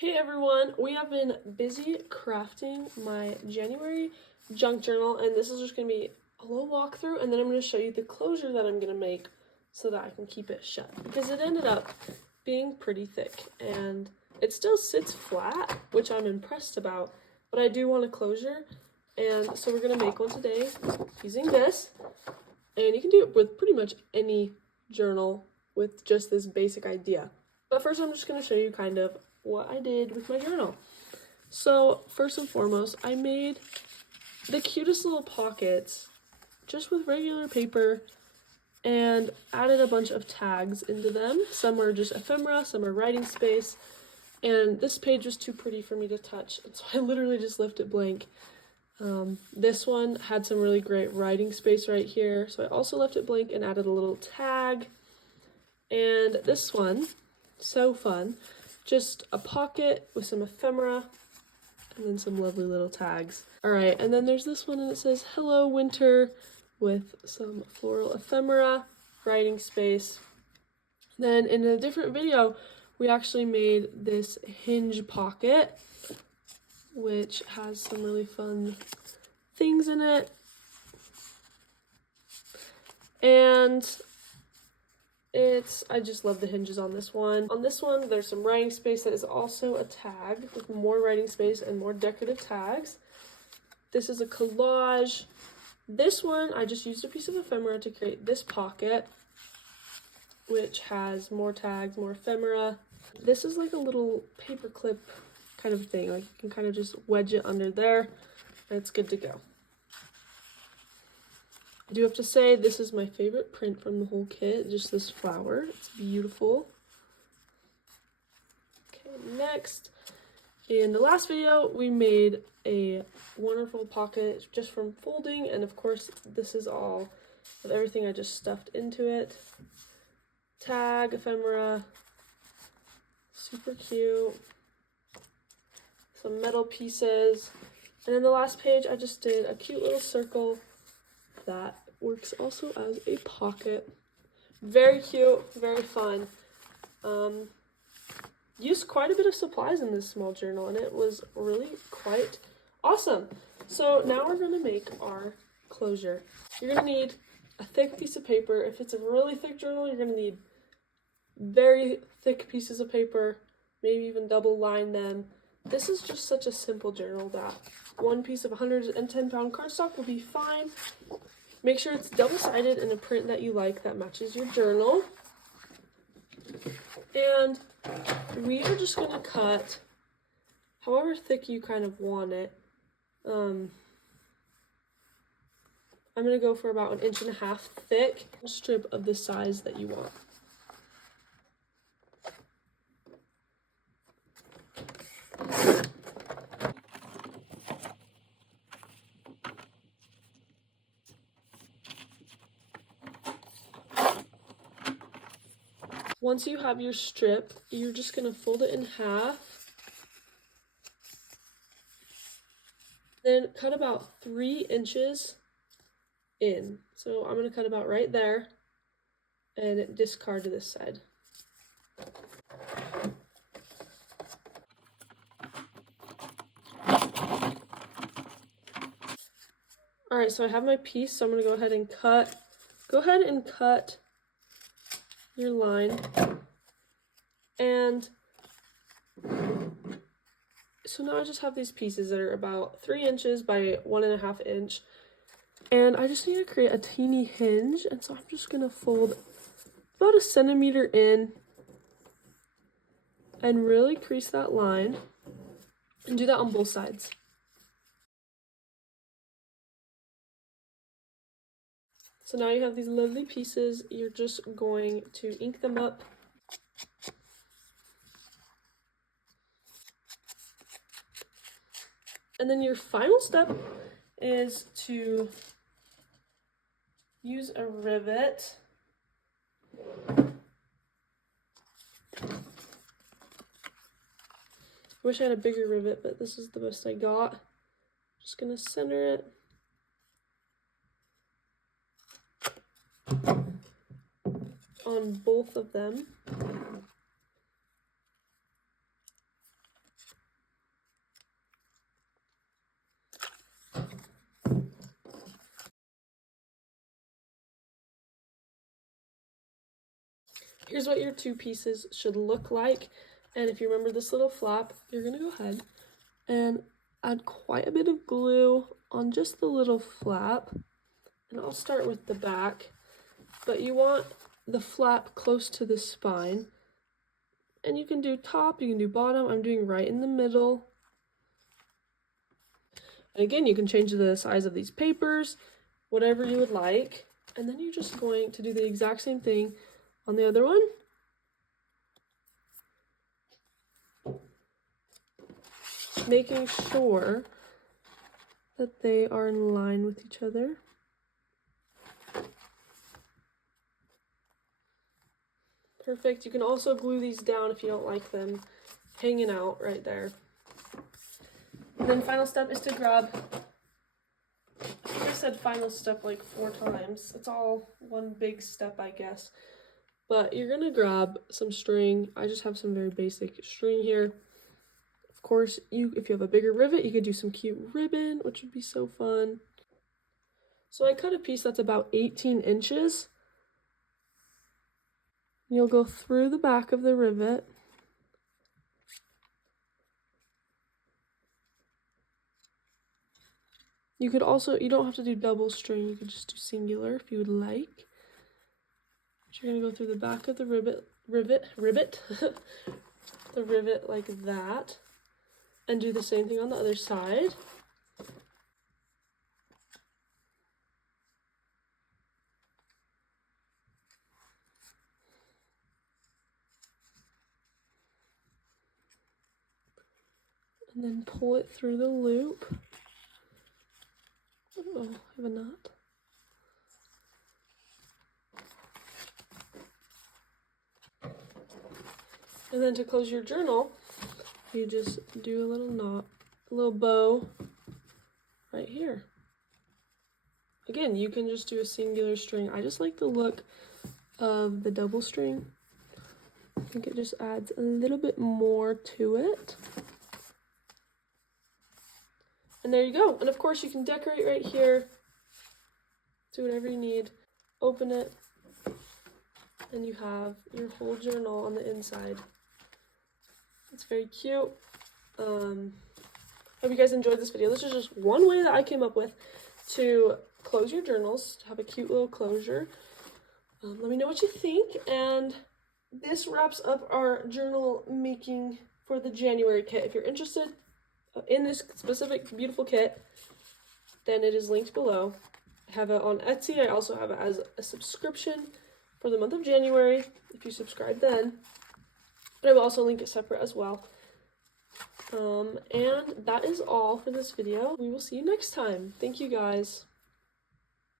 Hey everyone, we have been busy crafting my January junk journal, and this is just going to be a little walkthrough, and then I'm going to show you the closure that I'm going to make so that I can keep it shut, because it ended up being pretty thick, and it still sits flat, which I'm impressed about, but I do want a closure, and so we're going to make one today using this, and you can do it with pretty much any journal with just this basic idea. But first I'm just going to show you kind of what I did with my journal. So first and foremost, I made the cutest little pockets just with regular paper and added a bunch of tags into them. Some are just ephemera, some are writing space, and this page was too pretty for me to touch, and so I literally just left it blank. This one had some really great writing space right here, so I also left it blank and added a little tag. And this one, so fun, just a pocket with some ephemera and then some lovely little tags. All right, and then there's this one and it says hello winter with some floral ephemera, writing space. Then in a different video we actually made this hinge pocket which has some really fun things in it, and I just love the hinges on this one. On this one, there's some writing space that is also a tag with more writing space and more decorative tags. This is a collage. This one, I just used a piece of ephemera to create this pocket, which has more tags, more ephemera. This is like a little paper clip kind of thing. Like you can kind of just wedge it under there and it's good to go. I do have to say, this is my favorite print from the whole kit, just this flower. It's beautiful. Okay, next, in the last video, we made a wonderful pocket just from folding, and of course, this is all of everything I just stuffed into it. Tag, ephemera, super cute. Some metal pieces. And in the last page, I just did a cute little circle that works also as a pocket. Very cute, very fun. Used quite a bit of supplies in this small journal and it was really quite awesome. So now we're going to make our closure. You're going to need a thick piece of paper. If it's a really thick journal, you're going to need very thick pieces of paper, maybe even double line them. This is just such a simple journal that one piece of 110-pound cardstock will be fine. Make sure it's double-sided in a print that you like that matches your journal. And we are just going to cut however thick you kind of want it. I'm going to go for about 1.5 inches thick strip of the size that you want. Once you have your strip, you're just going to fold it in half. Then cut about 3 inches in. So I'm going to cut about right there and discard to this side. Alright, so I have my piece, so I'm going to go ahead and cut. Go ahead and cut your line, and so now I just have these pieces that are about 3 inches by 1.5 inch, and I just need to create a teeny hinge, and so I'm just gonna fold about 1 centimeter in and really crease that line, and do that on both sides. So now you have these lovely pieces. You're just going to ink them up. And then your final step is to use a rivet. I wish I had a bigger rivet, but this is the best I got. Just gonna center it. On both of them. Here's what your two pieces should look like. And if you remember this little flap, you're gonna go ahead and add quite a bit of glue on just the little flap. And I'll start with the back, but you want the flap close to the spine. And you can do top, you can do bottom. I'm doing right in the middle. And again, you can change the size of these papers, whatever you would like. And then you're just going to do the exact same thing on the other one. Making sure that they are in line with each other. Perfect. You can also glue these down if you don't like them hanging out right there. And then final step is to grab, I think I said final step like 4 times. It's all one big step, I guess. But you're gonna grab some string. I just have some very basic string here. Of course, if you have a bigger rivet, you could do some cute ribbon, which would be so fun. So I cut a piece that's about 18 inches. You'll go through the back of the rivet. You could also, you don't have to do double string, you could just do singular if you would like. But you're gonna go through the back of the rivet, the rivet like that, and do the same thing on the other side. And then pull it through the loop. Oh, I have a knot. And then to close your journal, you just do a little knot, a little bow right here. Again, you can just do a singular string. I just like the look of the double string. I think it just adds a little bit more to it. And there you go. And of course you can decorate right here. Do whatever you need. Open it. And you have your whole journal on the inside. It's very cute. Hope you guys enjoyed this video. This is just one way that I came up with to close your journals, to have a cute little closure. Let me know what you think. And this wraps up our journal making for the January kit. If you're interested in this specific beautiful kit, then it is linked below. I have it on Etsy. I also have it as a subscription for the month of January if you subscribe then. But I will also link it separate as well. And that is all for this video. We will see you next time. Thank you guys.